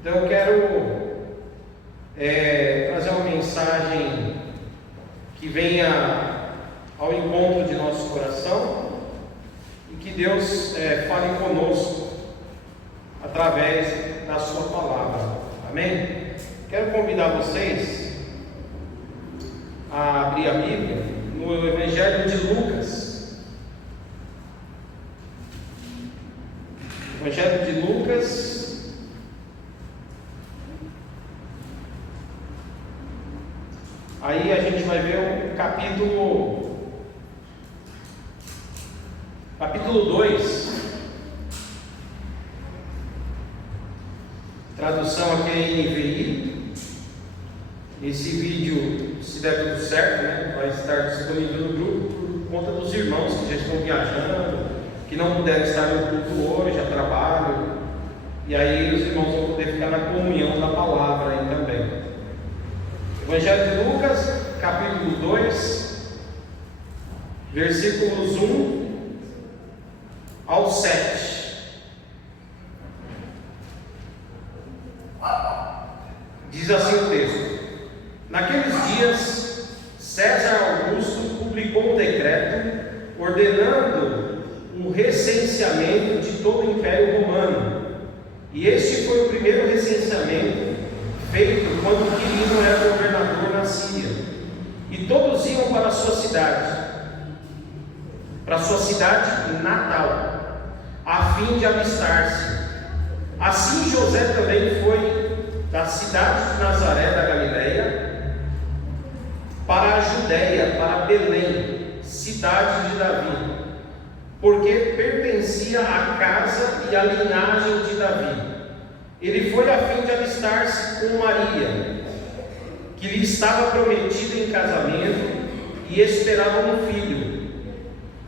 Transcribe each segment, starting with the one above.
Então eu quero trazer uma mensagem que venha ao encontro de nosso coração e que Deus fale conosco através da sua palavra. Amém? Quero convidar vocês a abrir a Bíblia no Evangelho de Lucas. Evangelho de Lucas. Aí a gente vai ver o capítulo 2. Tradução aqui é NVI. Esse vídeo, se der tudo certo, né, vai estar disponível no grupo por conta dos irmãos que já estão viajando, que não puderam estar no culto hoje, a trabalho. E aí os irmãos vão poder ficar na comunhão da palavra aí também. Evangelho de Lucas, capítulo 2, versículos 1 ao 7. Diz assim o texto: Naqueles dias, César Augusto publicou um decreto ordenando o recenseamento de todo o Império Romano. E este foi o primeiro recenseamento feito quando Quirino era governador na Síria. E todos iam para a sua cidade natal, a fim de alistar-se. Assim José também foi da cidade de Nazaré da Galileia para a Judéia, para Belém, cidade de Davi, porque pertencia à casa e à linhagem de Davi. Ele foi a fim de alistar-se com Maria, que lhe estava prometida em casamento e esperava um filho.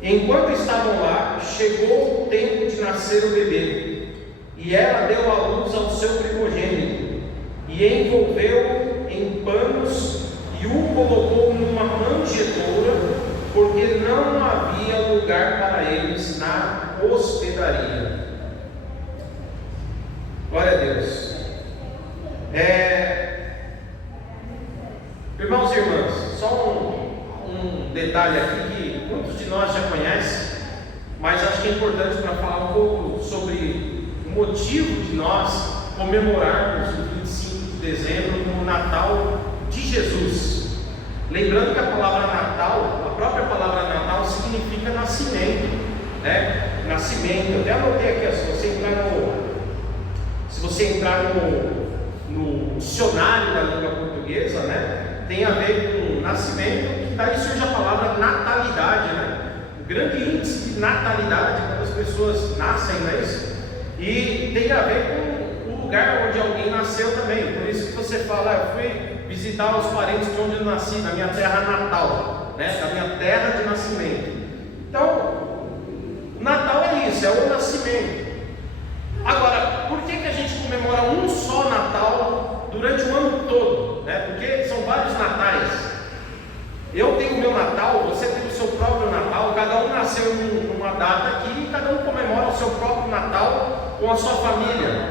Enquanto estavam lá, chegou o tempo de nascer o bebê, e ela deu à luz ao seu primogênito, e envolveu em panos e o colocou numa manjedoura, porque não havia lugar para eles na hospedaria. Glória a Deus. Irmãos e irmãs, só um detalhe aqui que muitos de nós já conhecem, mas acho que é importante para falar um pouco sobre o motivo de nós comemorarmos o 25 de dezembro como o Natal de Jesus. Lembrando que a palavra Natal, a própria palavra Natal significa nascimento, né? Nascimento. Eu até anotei aqui, se você entrar no dicionário da língua portuguesa, né, tem a ver com nascimento, que daí surge a palavra natalidade, né? O grande índice de natalidade quando as pessoas nascem, não é isso? E tem a ver com o lugar onde alguém nasceu também. Por isso que você fala: eu fui visitar os parentes de onde eu nasci, na minha terra natal, né? Da minha terra de nascimento. Então, o Natal é isso, é o nascimento. Agora, por que a gente comemora um só Natal durante o ano todo, né? Porque são vários natais. Eu tenho o meu Natal, você tem o seu próprio Natal, cada um nasceu numa data aqui e cada um comemora o seu próprio Natal com a sua família,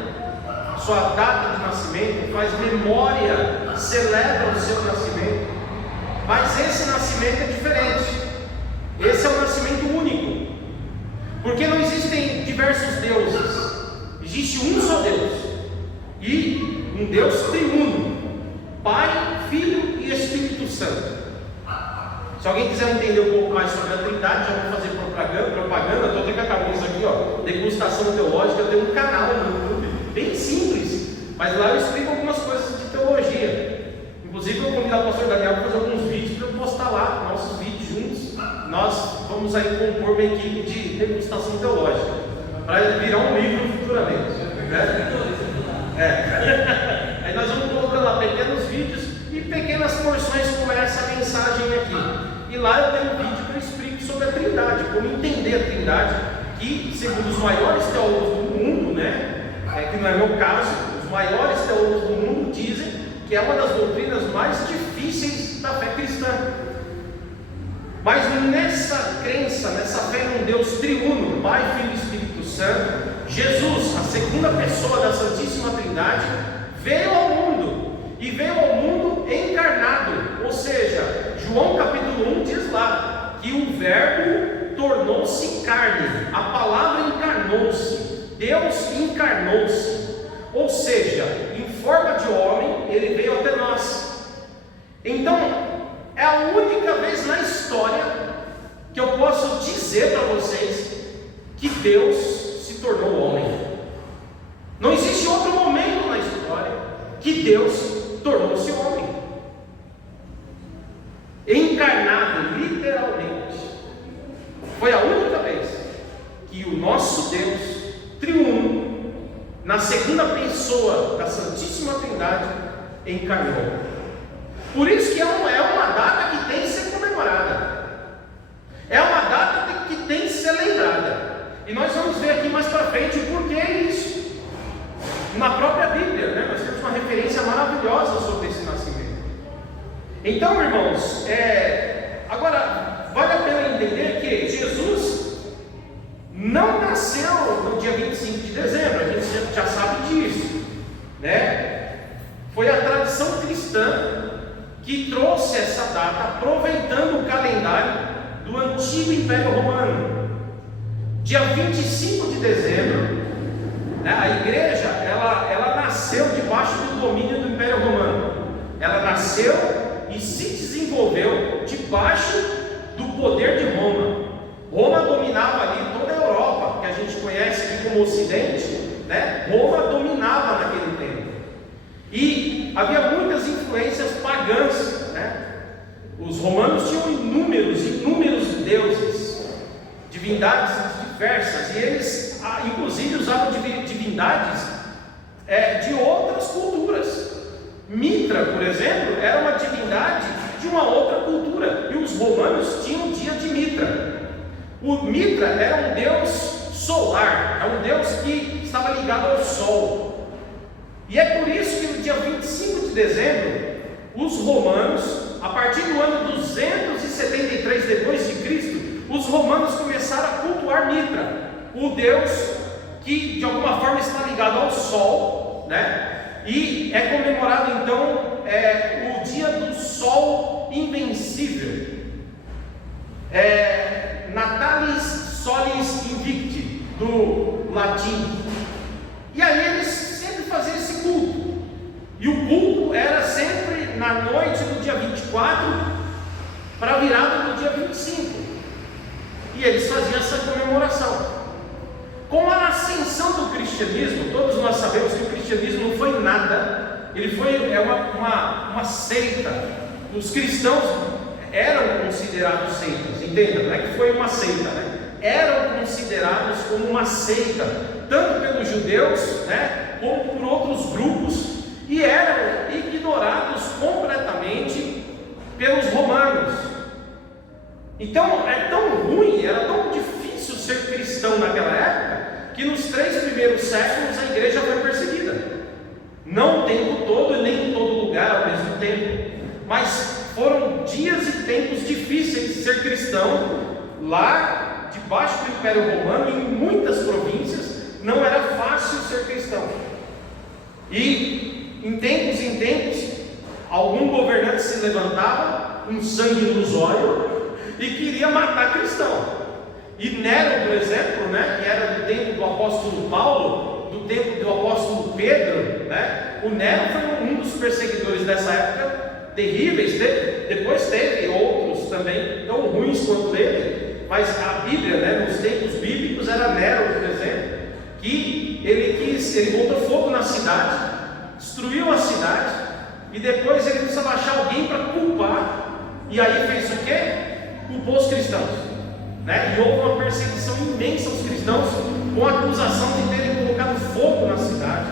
a sua data de nascimento, faz memória, celebra o seu nascimento. Mas esse nascimento é diferente. Esse é um nascimento único, porque não existem diversos deuses. Existe um só Deus, e um Deus triuno, Pai, Filho e Espírito Santo. Se alguém quiser entender um pouco mais sobre a Trindade, já vou fazer propaganda. Estou até com a camisa aqui, ó, Degustação Teológica. Eu tenho um canal no YouTube, bem simples, mas lá eu explico algumas coisas de teologia. Inclusive eu vou convidar o pastor Daniel para fazer alguns vídeos para eu postar lá, nossos vídeos juntos. Nós vamos aí compor uma equipe de degustação teológica, para ele virar um livro futuramente, né? Aí nós vamos colocar lá pequenos vídeos e pequenas porções como essa mensagem aqui. E lá eu tenho um vídeo que eu explico sobre a Trindade, como entender a Trindade, que segundo os maiores teólogos do mundo, né? Que não é meu caso, os maiores teólogos do mundo dizem que é uma das doutrinas mais difíceis da fé cristã. Mas nessa crença, nessa fé num Deus triuno, Pai, Filho e Espírito Santo, Jesus, a segunda pessoa da Santíssima Trindade, veio ao mundo, e veio ao mundo encarnado, ou seja, João capítulo 1 diz lá, que o verbo tornou-se carne, a palavra encarnou-se, Deus encarnou-se, ou seja, em forma de homem, ele veio até nós. Então, é a única vez na história que eu posso dizer para vocês que Deus se tornou homem. Não existe outro momento na história que Deus tornou-se homem, encarnado, literalmente. Foi a única vez que o nosso Deus triuno, na segunda pessoa da Santíssima Trindade, encarnou. Por isso que é uma data que tem que ser comemorada, é uma data que tem que ser lembrada. E nós vamos ver aqui mais para frente o porquê é isso. Na própria Bíblia, né, nós temos uma referência maravilhosa sobre esse nascimento. Então, irmãos, agora vale a pena entender que Jesus não nasceu no dia 25 de dezembro, a gente já sabe disso, né? Foi a tradição cristã que trouxe essa data, aproveitando o calendário do antigo Império Romano. Dia 25 de dezembro, né, a igreja, ela nasceu debaixo do domínio do Império Romano. Ela nasceu e se desenvolveu debaixo do poder de Roma. Roma dominava ali toda a Europa, que a gente conhece aqui como Ocidente, né? Roma dominava naquele tempo. E havia muitas influências pagãs, né? Os romanos tinham inúmeros deuses, divindades diversas, e eles inclusive usavam divindades de outras culturas. Mitra, por exemplo, era uma divindade de uma outra cultura, e os romanos tinham o dia de Mitra. O Mitra era um deus solar, é um deus que estava ligado ao sol. E é por isso que no dia 25 de dezembro, os romanos, a partir do ano 273 depois de Cristo, os romanos começaram a cultuar Mitra, o deus que de alguma forma está ligado ao sol, né? E é comemorado então o dia do sol invencível, Natalis Solis Invicti, do latim. E aí eles sempre faziam esse culto, e o culto era sempre na noite do dia 24 para a virada do dia 25, e eles faziam essa comemoração. Com a ascensão do cristianismo, todos nós sabemos que o cristianismo não foi nada, ele foi uma seita. Os cristãos eram considerados seitas, entenda, não é que foi uma seita, né? Eram considerados como uma seita, tanto pelos judeus, né, como por outros grupos, e eram ignorados completamente pelos romanos. Então é tão ruim, era tão difícil ser cristão naquela época, que nos 3 primeiros séculos a igreja foi perseguida, não o tempo todo e nem em todo lugar ao mesmo tempo, mas foram dias e tempos difíceis de ser cristão. Lá debaixo do Império Romano, em muitas províncias, não era fácil ser cristão, e em tempos algum governante se levantava, um sangue nos olhos, e queria matar cristão. E Nero, por exemplo, né, que era do tempo do apóstolo Paulo, do tempo do apóstolo Pedro, né, o Nero foi um dos perseguidores dessa época, terríveis. Depois teve outros também tão ruins quanto ele, mas a Bíblia, né, nos tempos bíblicos, era Nero, por exemplo, que ele botou fogo na cidade, destruiu a cidade, e depois ele precisava achar alguém para culpar, e aí fez o quê? Culpou os cristãos, né? E houve uma perseguição imensa aos cristãos, com a acusação de terem colocado fogo na cidade,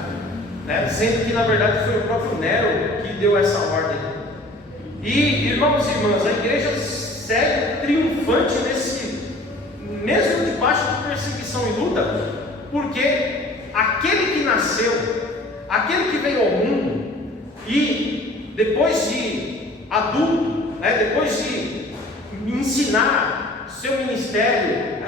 né? Sendo que na verdade foi o próprio Nero que deu essa ordem. E irmãos e irmãs, a igreja segue triunfante mesmo debaixo de perseguição e luta, porque aquele que nasceu, aquele que veio ao mundo, e depois de adulto, né, depois de ensinar seu ministério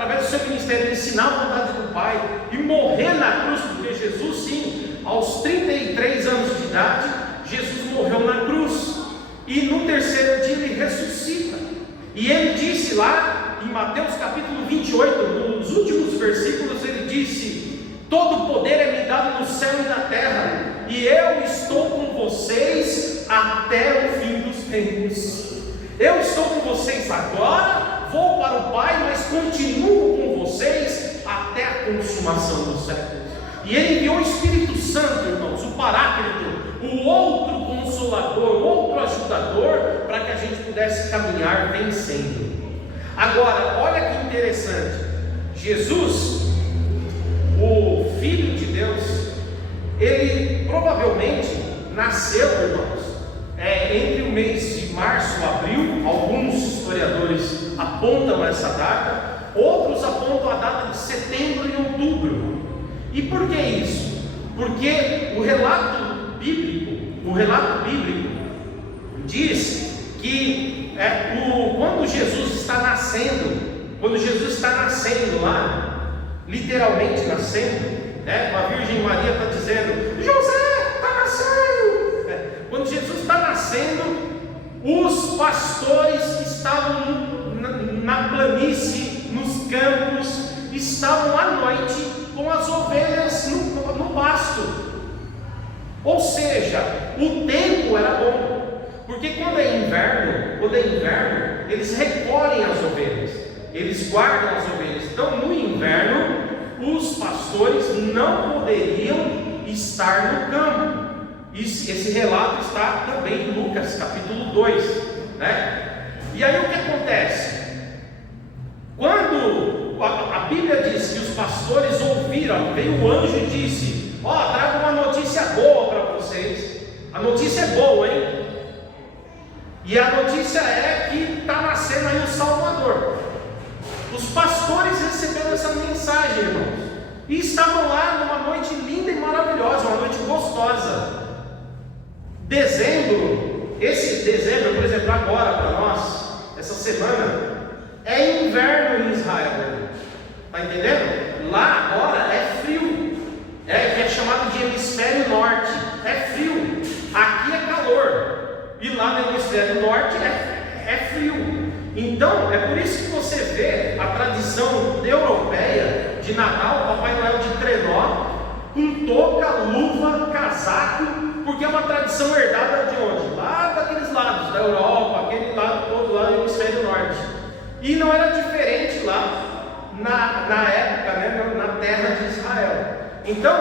através do seu ministério, ensinar a vontade do Pai e morrer na cruz, porque Jesus, sim, aos 33 anos de idade, Jesus morreu na cruz, e no terceiro dia ele ressuscita. E ele disse lá em Mateus capítulo 28, nos últimos versículos, ele disse: todo o poder é me dado no céu e na terra, e eu estou com vocês até o fim dos tempos. Eu estou com vocês agora, vou para o Pai, mas continuo com vocês até a consumação dos séculos. E ele enviou o Espírito Santo, irmãos, o Paráclito, o outro Consolador, o outro Ajudador, para que a gente pudesse caminhar vencendo. Agora, olha que interessante, Jesus, o Filho de Deus, ele provavelmente nasceu, irmãos, entre o mês de março e abril. Alguns historiadores apontam essa data, outros apontam a data de setembro e outubro. E por que isso? Porque o relato bíblico diz que quando Jesus está nascendo lá, literalmente nascendo, a Virgem Maria está dizendo: José está nascendo. Quando Jesus está nascendo, os pastores estavam na planície, nos campos, estavam à noite com as ovelhas no pasto. Ou seja, o tempo era bom, porque quando é inverno, eles recolhem as ovelhas, eles guardam as ovelhas. Então no inverno, os pastores não poderiam estar no campo. Esse relato está também em Lucas capítulo 2, E aí o que acontece? Quando a Bíblia diz que os pastores ouviram, veio o anjo e disse: trago uma notícia boa para vocês. A notícia é boa, hein? E a notícia é que está nascendo aí o Salvador. Os pastores receberam essa mensagem, irmãos, e estavam lá numa noite linda e maravilhosa, uma noite gostosa. Esse dezembro, por exemplo, agora para nós, essa semana, é inverno em Israel. Está entendendo? Lá agora é frio, que é chamado de hemisfério norte, é frio. Aqui é calor, e lá no hemisfério norte é frio. Então, é por isso que você vê a tradição europeia de Natal, Papai Noel de trenó, com touca, luva, casaco, porque é uma tradição herdada de onde? Lá daqueles lados, da Europa, aquele lado todo lá do hemisfério norte. E não era diferente lá na época, na terra de Israel. Então,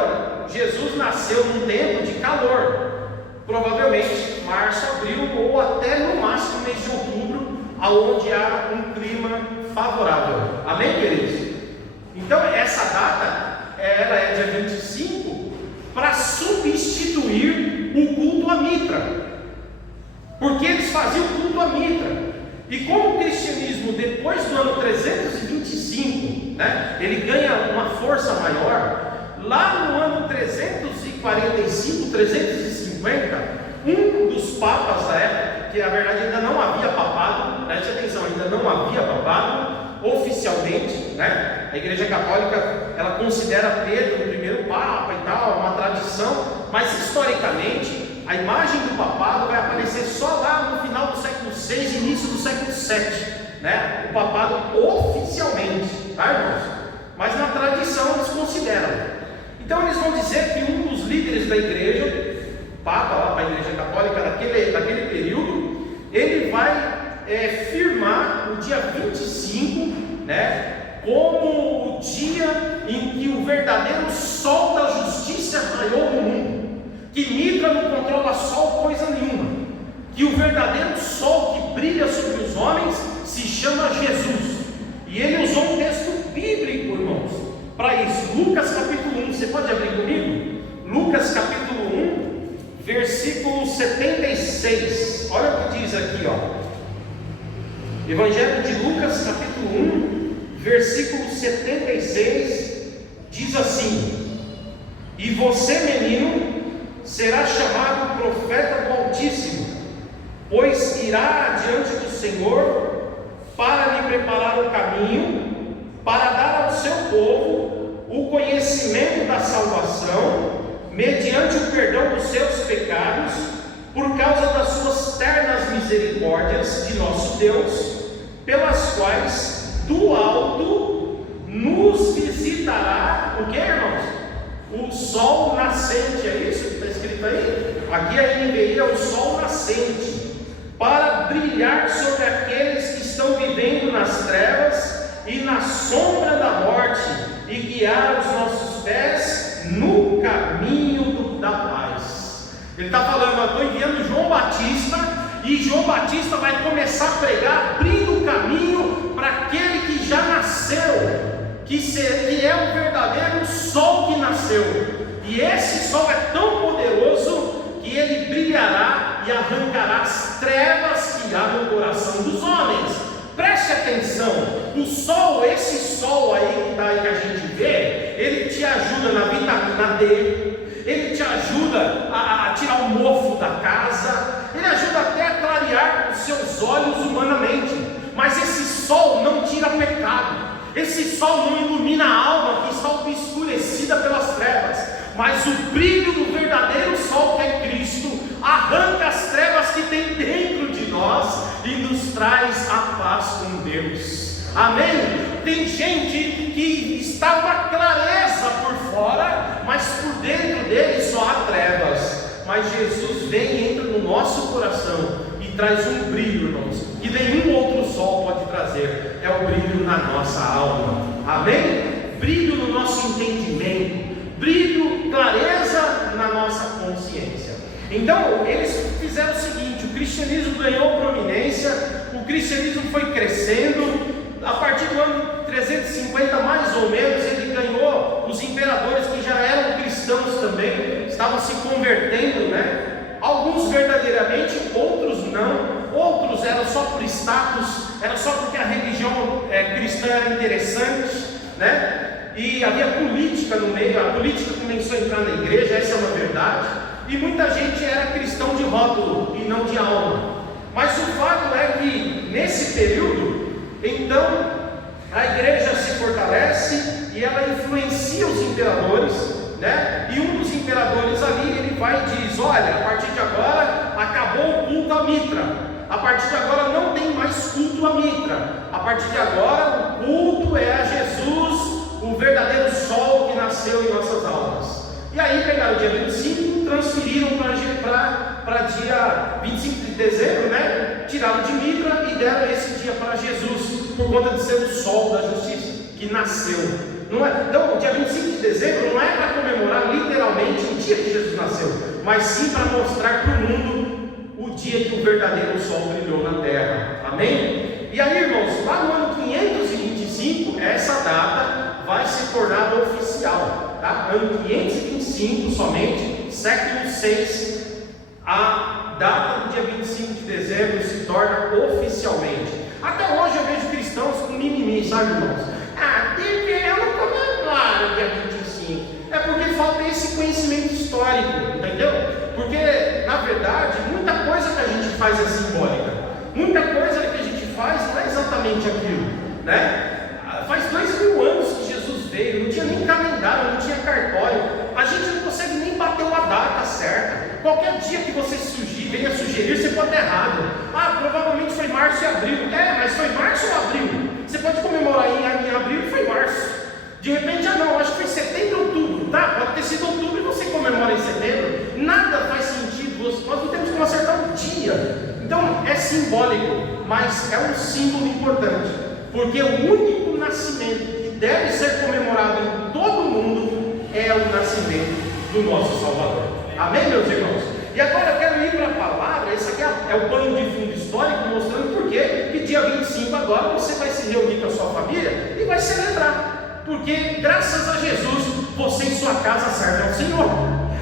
Jesus nasceu num tempo de calor, provavelmente março, abril, ou até no máximo mês de outubro, aonde há um clima favorável. Amém, queridos? Então, essa data, ela é dia 25, para substituir o culto à Mitra, porque eles faziam culto à Mitra. E como o cristianismo, depois do ano 325, ele ganha uma força maior, lá no ano 345, 350, um dos papas da época, que na verdade ainda não havia papado, preste atenção, ainda não havia papado oficialmente, a Igreja Católica, ela considera Pedro o primeiro papa e tal, uma tradição, mas historicamente a imagem do papado vai aparecer só lá no final do século VI, início do século VII, o papado oficialmente, irmãos? Mas na tradição eles consideram. Então eles vão dizer que um dos líderes da igreja, papa lá para a Igreja Católica daquele período, ele vai firmar o dia 25, como o dia em que o verdadeiro sol da justiça raiou no mundo, que Mitra não controla sol coisa nenhuma, que o verdadeiro sol que brilha sobre os homens se chama Jesus. E ele usou um texto bíblico, irmãos, para isso. Lucas capítulo 1, você pode abrir comigo? Lucas capítulo 1, versículo 76. Olha o que diz aqui, Evangelho de Lucas capítulo 1, versículo 76, diz assim: e você, menino, será chamado profeta do Altíssimo, pois irá adiante do Senhor para lhe preparar o caminho, para dar ao seu povo o conhecimento da salvação, mediante o perdão dos seus pecados, por causa das suas ternas misericórdias de nosso Deus, pelas quais do alto nos visitará, o que, irmãos? O sol nascente, é isso que está escrito aí? Aqui a NVI é o sol nascente, para brilhar sobre aqueles que estão vivendo nas trevas e na sombra da morte, e guiar os nossos pés no caminho da paz. Ele está falando: eu estou enviando João Batista, e João Batista vai começar a pregar, abrindo o caminho para aquele que já nasceu, que é o verdadeiro sol que nasceu. E esse sol é tão poderoso que ele brilhará e arrancará as trevas que há no coração dos homens. Preste atenção, o sol, esse sol aí que a gente vê, ele te ajuda na vitamina D, ele te ajuda a tirar o mofo da casa, ele ajuda até a clarear os seus olhos humanamente. Mas esse sol não tira pecado, esse sol não ilumina a alma que está obscurecida pelas trevas, mas o brilho do verdadeiro sol, que é Cristo, arranca as trevas que tem dentro de nós e nos traz a paz com Deus. Amém? Tem gente que está uma clareza por fora, mas por dentro dele só há trevas. Mas Jesus vem e entra no nosso coração e traz um brilho, irmãos, que nenhum outro sol pode trazer. É o brilho na nossa alma. Amém? Brilho no nosso entendimento, brilho, clareza na nossa consciência. Então eles fizeram o seguinte: o cristianismo ganhou prominência, o cristianismo foi crescendo. A partir do ano 350 mais ou menos, ele ganhou os imperadores que já eram cristãos também, estavam se convertendo, né? Alguns verdadeiramente, outros não, outros eram só por status, era só porque a religião cristã era interessante, né? E havia política no meio, a política começou a entrar na igreja, essa é uma verdade, e muita gente era cristão de rótulo e não de alma. Mas o fato é que nesse período, então, a igreja se fortalece e ela influencia os imperadores, né? E um dos imperadores ali, ele vai e diz: olha, a partir de agora acabou o culto a Mitra, a partir de agora não tem mais culto a Mitra, a partir de agora o culto é a Jesus, o verdadeiro sol que nasceu em nossas almas. E aí pegaram o dia 25, transferiram para dia 25 de dezembro, né? Tiraram de Mitra e deram esse dia para Jesus, por conta de ser o sol da justiça que nasceu. Não é? Então, o dia 25 de dezembro não é para comemorar literalmente o dia que Jesus nasceu, mas sim para mostrar para o mundo o dia que o verdadeiro sol brilhou na terra. Amém? E aí, irmãos, lá no ano 525, essa data vai se tornar oficial, tá? Ano 525 somente, século 6, a data do dia 25 de dezembro se torna oficialmente. Até hoje eu vejo cristãos com mimimi, sabe, irmãos? Eu não comemoro o dia 25. É porque falta esse conhecimento histórico, entendeu? Porque, na verdade, muita coisa que a gente faz é simbólica. Muita coisa que a gente faz não é exatamente aquilo, né? Faz 2000 anos que Jesus veio, não tinha nem calendário, não tinha cartório. A gente não consegue nem bater uma data certa. Qualquer dia que você venha sugerir, você pode estar errado. Provavelmente foi março e abril. Mas foi março ou abril? Você pode comemorar em abril e foi março. De repente, não, acho que foi setembro ou outubro, tá? Pode ter sido outubro e você comemora em setembro. Nada faz sentido, nós não temos como acertar um dia. Então, é simbólico, mas é um símbolo importante. Porque o único nascimento que deve ser comemorado em todo o mundo é o nascimento do nosso Salvador. Amém, meus irmãos? E agora eu quero ir para a palavra. Esse aqui é o pano de fundo histórico, mostrando por que dia 25 agora você vai se reunir com a sua família e vai celebrar. Porque graças a Jesus, você e sua casa servem ao Senhor.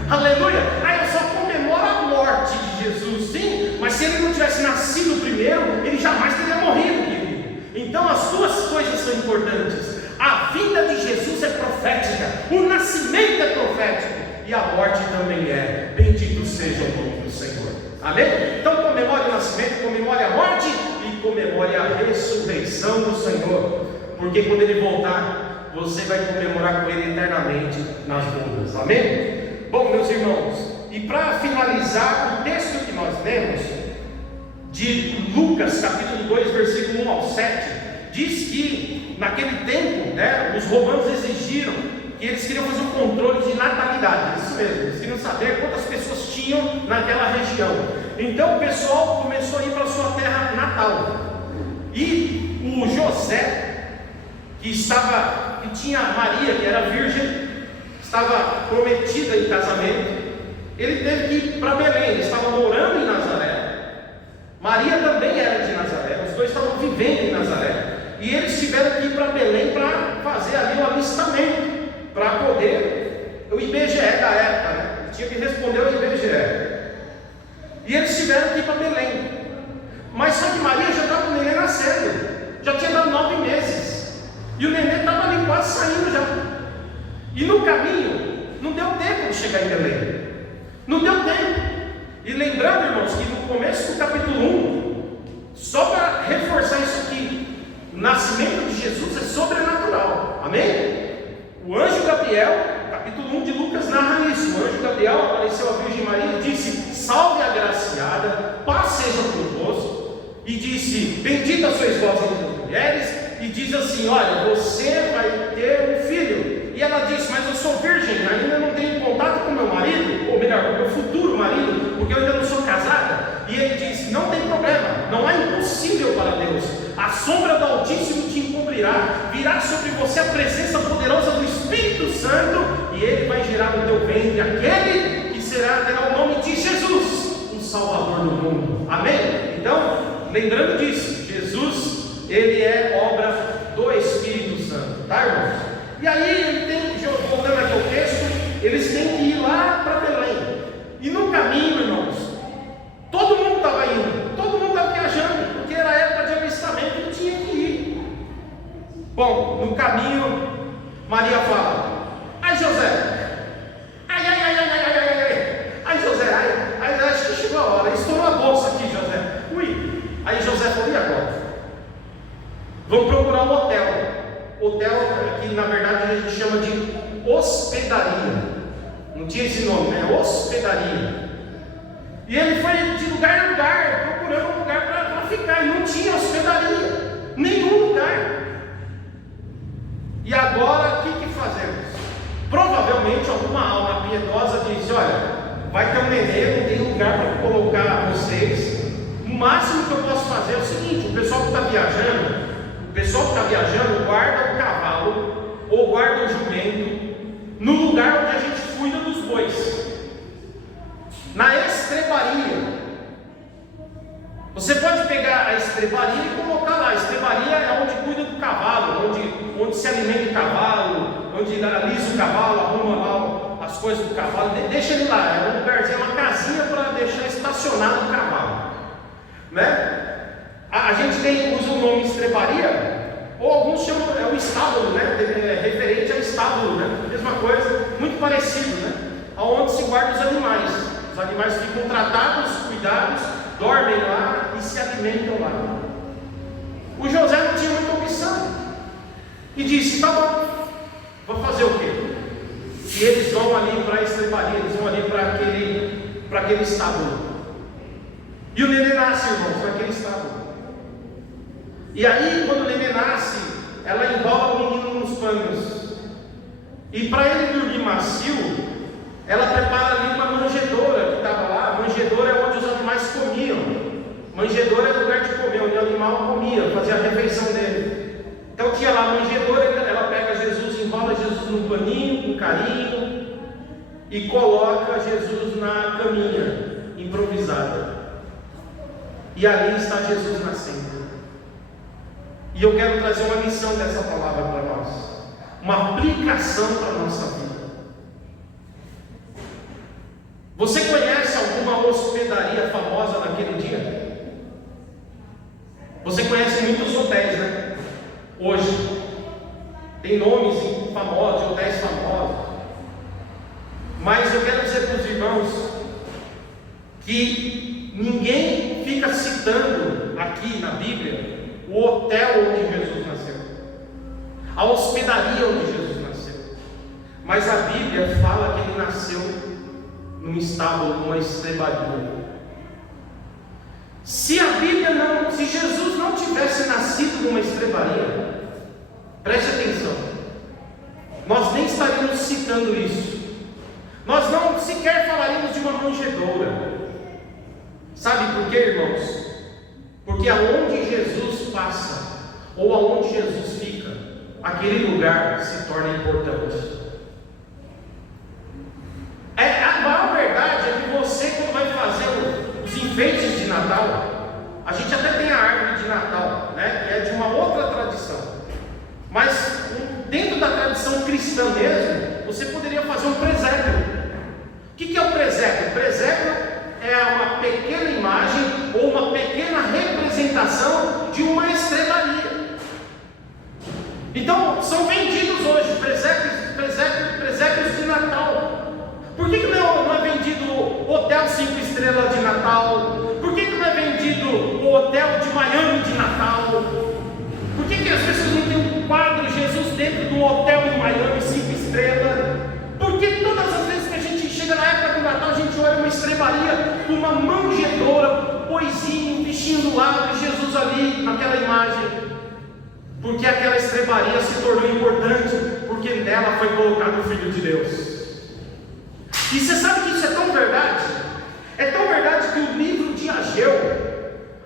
Aleluia! Eu só comemoro a morte de Jesus, sim, mas se ele não tivesse nascido primeiro, ele jamais teria morrido, querido. Então as duas coisas são importantes. A vida de Jesus é profética, o nascimento é profético e a morte também é. Bendito seja o nome do Senhor. Amém? Então comemore o nascimento, comemore a morte e comemore a ressurreição do Senhor. porque quando ele voltar, você vai comemorar com ele eternamente nas bodas. Amém? Bom, meus irmãos, e para finalizar o texto que nós lemos, de Lucas capítulo 2, versículo 1 ao 7, diz que naquele tempo, os romanos exigiram que eles queriam fazer um controle de natalidade. Isso mesmo, eles queriam saber quantas pessoas tinham naquela região. Então o pessoal começou a ir para a sua terra natal, e o José, que tinha Maria, que era virgem, estava prometida em casamento, ele teve que ir para Belém. Ele estava morando em Nazaré, Maria também era de Nazaré, os dois estavam vivendo em Nazaré, e eles tiveram que ir para Belém para fazer ali o alistamento, para poder, o IBGE da época, tinha que responder ao IBGE, e eles tiveram que ir para Belém. Mas só que Maria já estava com o neném nascendo, já tinha dado 9 meses, e o neném estava ali quase saindo já, e no caminho, não deu tempo de chegar em Belém, não deu tempo. E lembrando, irmãos, que no começo do capítulo 1, só para reforçar isso aqui, o nascimento de Jesus é sobrenatural, amém? O anjo Gabriel, capítulo 1 de Lucas narra isso. O anjo Gabriel apareceu à Virgem Maria e disse: salve agraciada, paz seja convosco, e disse: bendita sois vós entre as mulheres, e diz assim: olha, você vai ter um filho. E ela disse: mas eu sou virgem, ainda não tenho contato com meu marido, ou melhor, com meu futuro marido, porque eu ainda não sou casada. E ele disse: não tem problema, não há impossível para Deus. A sombra do Altíssimo te encobrirá, virá sobre você a presença poderosa do Espírito Santo, e ele vai gerar no teu ventre aquele que terá o nome de Jesus, o Salvador do mundo. Amém? Então, lembrando disso, Jesus, ele é obra do Espírito Santo, tá, irmãos? E aí, voltando aqui ao texto, eles têm que ir lá para Belém. E no caminho, irmãos, todo mundo estava indo, todo mundo estava viajando, porque era época de alistamento e tinha que ir. Bom, no caminho, Maria fala: ai José, ai José, acho que chegou a hora, estourou a bolsa aqui, José. Ui. Aí José falou: e agora? Vamos procurar um hotel. Hotel, que na verdade a gente chama de hospedaria, não tinha esse nome, né? Hospedaria. E ele foi de lugar em lugar, procurando um lugar para ficar, e não tinha hospedaria, nenhum lugar. E agora, o que fazemos? Provavelmente alguma alma piedosa disse: olha, vai ter um nenê, não tem lugar para colocar vocês. O máximo que eu posso fazer é o seguinte: o pessoal que está viajando, guarda o cavalo ou guarda o jumento no lugar onde a gente cuida dos bois, na estrebaria. Você pode pegar a estrebaria e colocar lá. A estrebaria é onde cuida do cavalo, onde se alimenta o cavalo, onde alisa o cavalo, arruma lá as coisas do cavalo, deixa ele lá. É um lugarzinho, uma casinha para deixar estacionado o cavalo, né? A gente usa o nome estrebaria, ou alguns chamam, é o estábulo, né? Referente ao estábulo, né? Mesma coisa, muito parecido, né? Aonde se guarda os animais. Os animais ficam tratados, cuidados, dormem lá e se alimentam lá. O José não tinha muita opção e disse: tá bom, vou fazer o quê? E eles vão ali para a estrebaria, eles vão ali para aquele estábulo. E o neném nasce, irmãos, naquele estábulo. E aí, quando o neném nasce, ela enrola o menino nos panos. E para ele dormir macio, ela prepara ali uma manjedoura que estava lá. Manjedoura é onde os animais comiam. Manjedoura é lugar de comer, onde o animal comia, fazia a refeição dele. Então tinha lá a manjedoura, ela pega Jesus, enrola Jesus num paninho, com carinho, e coloca Jesus na caminha improvisada. E ali está Jesus nascendo. E eu quero trazer uma lição dessa palavra para nós, uma aplicação para a nossa vida. Você conhece alguma hospedaria famosa naquele dia? Você conhece muitos hotéis, né? Hoje tem nomes famosos, hotéis famosos. Mas eu quero dizer para os irmãos que ninguém fica citando aqui na Bíblia o hotel onde Jesus nasceu. a hospedaria onde Jesus nasceu. Mas a Bíblia fala que ele nasceu num estábulo, numa estrebaria. Se Jesus não tivesse nascido numa estrebaria, preste atenção, nós nem estaríamos citando isso, nós não sequer falaríamos de uma manjedoura. Sabe por quê, irmãos? Porque aonde Jesus passa, ou aonde Jesus fica, aquele lugar se torna importante. A maior verdade é que você, quando vai fazer os enfeites de Natal, a gente até tem a árvore de Natal, né, que é de uma outra tradição, mas dentro da tradição cristã mesmo, você poderia fazer um presépio. O que é o presépio? O presépio é uma pequena imagem ou uma pequena representação de uma estrebaria. Então, são vendidos hoje presépios de Natal. Por que não é vendido hotel 5 estrelas de Natal? Por que não é vendido o hotel de Miami de Natal? Por que as pessoas não têm um quadro Jesus dentro de um hotel em Miami 5 estrelas? Porque todas as vezes que a gente chega na época do Natal, a gente olha uma estrebaria, uma manjedoura, um boizinho, um bichinho do lado, e Jesus ali naquela imagem. Porque aquela estrebaria se tornou importante, porque nela foi colocado o Filho de Deus. E você sabe que isso é tão verdade? É tão verdade que o livro de Ageu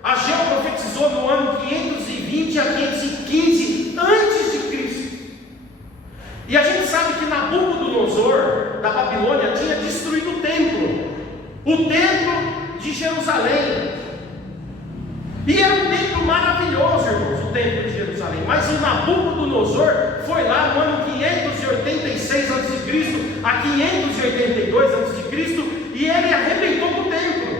profetizou no ano 520 a 515 antes de Cristo. E a gente sabe que Nabucodonosor da Babilônia tinha destruído o templo de Jerusalém. E era um templo maravilhoso, irmãos, o templo de Jerusalém. Mas o Nabucodonosor foi lá no ano 586 a.C. a 582 a.C. e ele arrebentou com o templo.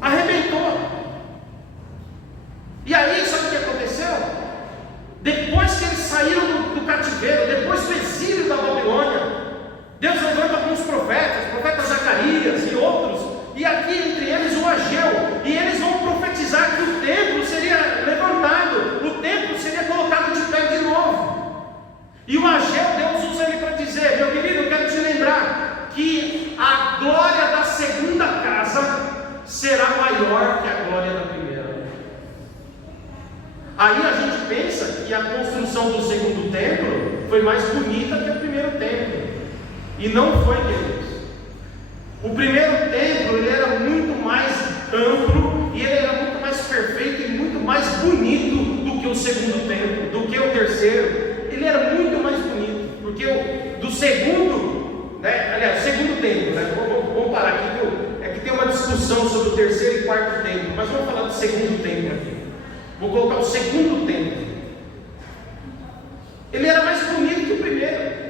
Arrebentou. E aí, sabe o que aconteceu? Depois que eles saíram do cativeiro, depois do exílio da Babilônia, Deus levanta alguns profetas Zacarias e outros, e aqui entre eles o Ageu, e eles vão profetizar que o templo seria levantado, o templo seria colocado de pé de novo. E o Ageu, Deus usa ele para dizer: meu querido, eu quero te lembrar que a glória da segunda casa será maior que a glória da primeira. Aí a gente pensa que a construção do segundo templo foi mais bonita que o primeiro templo, e não foi, queridos. O primeiro templo ele era muito mais amplo e ele era muito mais perfeito e muito mais bonito do que o segundo templo, do que o terceiro. Ele era muito mais bonito, porque do segundo, né? Aliás, segundo templo, né? Vamos parar aqui, é que tem uma discussão sobre o terceiro e quarto templo, mas vamos falar do segundo templo aqui. Vou colocar o segundo templo. Ele era mais bonito que o primeiro.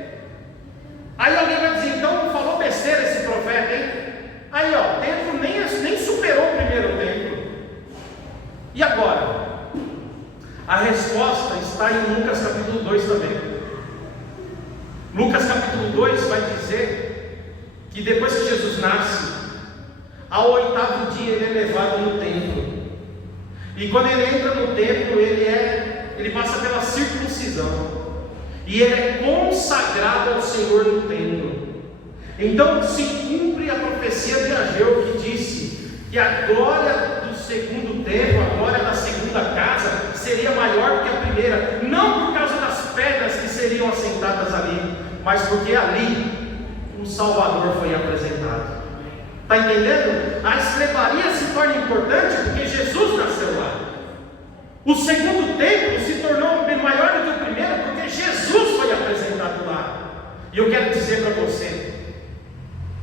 Aí alguém vai dizer: então falou besteira esse profeta, hein? Aí o templo nem superou o primeiro templo. E agora? A resposta está em Lucas capítulo 2 também. Lucas capítulo 2 vai dizer que depois que Jesus nasce, ao 8º dia ele é levado no templo. E quando ele entra no templo, ele passa pela circuncisão. E ele é consagrado ao Senhor no templo. Então se cumpre a profecia de Ageu, que disse que a glória do segundo templo, a glória da segunda casa, seria maior que a primeira, não por causa das pedras que seriam assentadas ali, mas porque ali o Salvador foi apresentado. Está entendendo? A estrebaria se torna importante porque Jesus nasceu lá. O segundo templo se tornou maior do que o primeiro porque Jesus foi apresentado lá. E eu quero dizer para você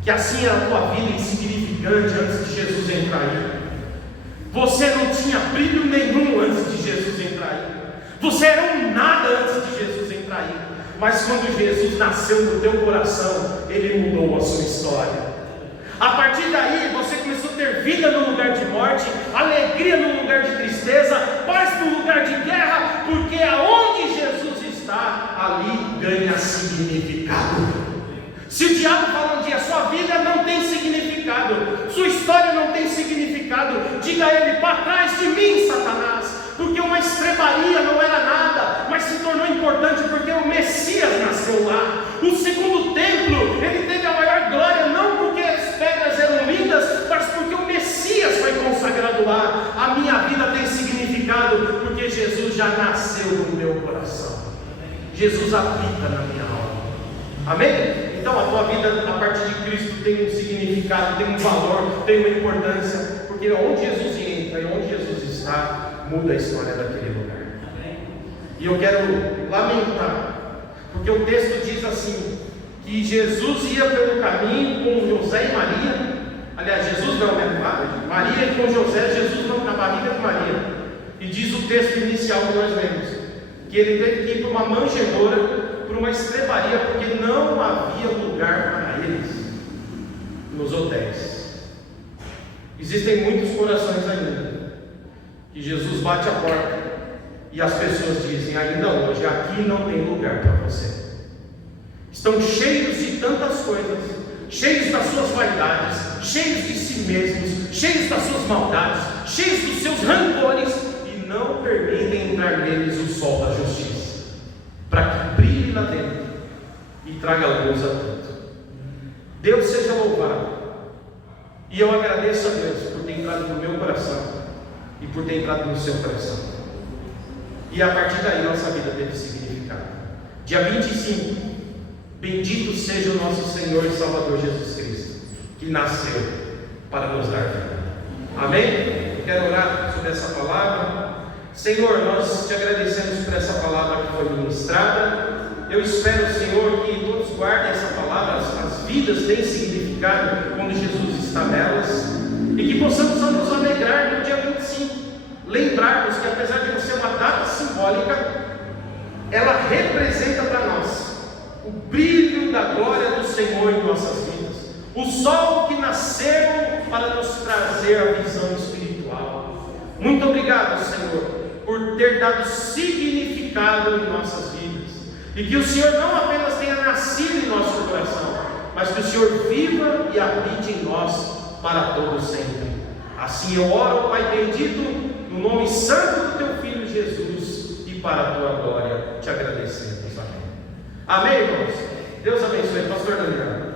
que assim era a tua vida insignificante antes de Jesus entrar aí. Você não tinha brilho nenhum antes de Jesus entrar aí. Você era um nada antes de Jesus entrar aí. Mas quando Jesus nasceu no teu coração, Ele mudou a sua história. A partir daí você começou a ter vida no lugar de morte, alegria no lugar de tristeza, paz no lugar de guerra, porque aonde Jesus está, ali ganha significado. Se o diabo fala um dia: sua vida não tem significado, sua história não tem significado, diga a ele: para trás de mim, Satanás, porque uma estrebaria não era nada, nasceu lá. O segundo templo, ele teve a maior glória, não porque as pedras eram lindas, mas porque o Messias foi consagrado lá. A minha vida tem significado, porque Jesus já nasceu no meu coração. Jesus habita na minha alma. Amém? Então a tua vida a partir de Cristo tem um significado, tem um valor, tem uma importância, porque onde Jesus entra e onde Jesus está, muda a história daquele lugar. E eu quero lamentar, porque o texto diz assim, que Jesus ia pelo caminho com José e Maria. Aliás, Jesus não, né? Maria com José, Jesus não, na barriga de Maria. E diz o texto inicial que nós lemos, que ele teve que ir para uma manjedoura, para uma estrebaria, porque não havia lugar para eles nos hotéis. Existem muitos corações ainda que Jesus bate a porta e as pessoas dizem ainda hoje: aqui não tem lugar para você. Estão cheios de tantas coisas, cheios das suas vaidades, cheios de si mesmos, cheios das suas maldades, cheios dos seus rancores, e não permitem entrar neles o sol da justiça, para que brilhe lá dentro e traga luz a tudo. Deus seja louvado, e eu agradeço a Deus por ter entrado no meu coração e por ter entrado no seu coração, e a partir daí nossa vida teve significado. Dia 25, bendito seja o nosso Senhor e Salvador Jesus Cristo, que nasceu para nos dar vida. Amém? Eu quero orar sobre essa palavra. Senhor, nós te agradecemos por essa palavra que foi ministrada. Eu espero, Senhor, que todos guardem essa palavra. As vidas têm significado quando Jesus está nelas, e que possamos nos alegrar no dia 25, lembrarmos que apesar de ser uma data simbólica, ela representa para nós o brilho da glória do Senhor em nossas vidas, o sol que nasceu para nos trazer a visão espiritual. Muito obrigado, Senhor, por ter dado significado em nossas vidas, e que o Senhor não apenas tenha nascido em nosso coração, mas que o Senhor viva e habite em nós para todo sempre. Assim eu oro, Pai bendito, no nome santo do teu Filho Jesus, e para a tua glória te agradecemos. Amém, irmãos? Deus abençoe. Pastor Daniel.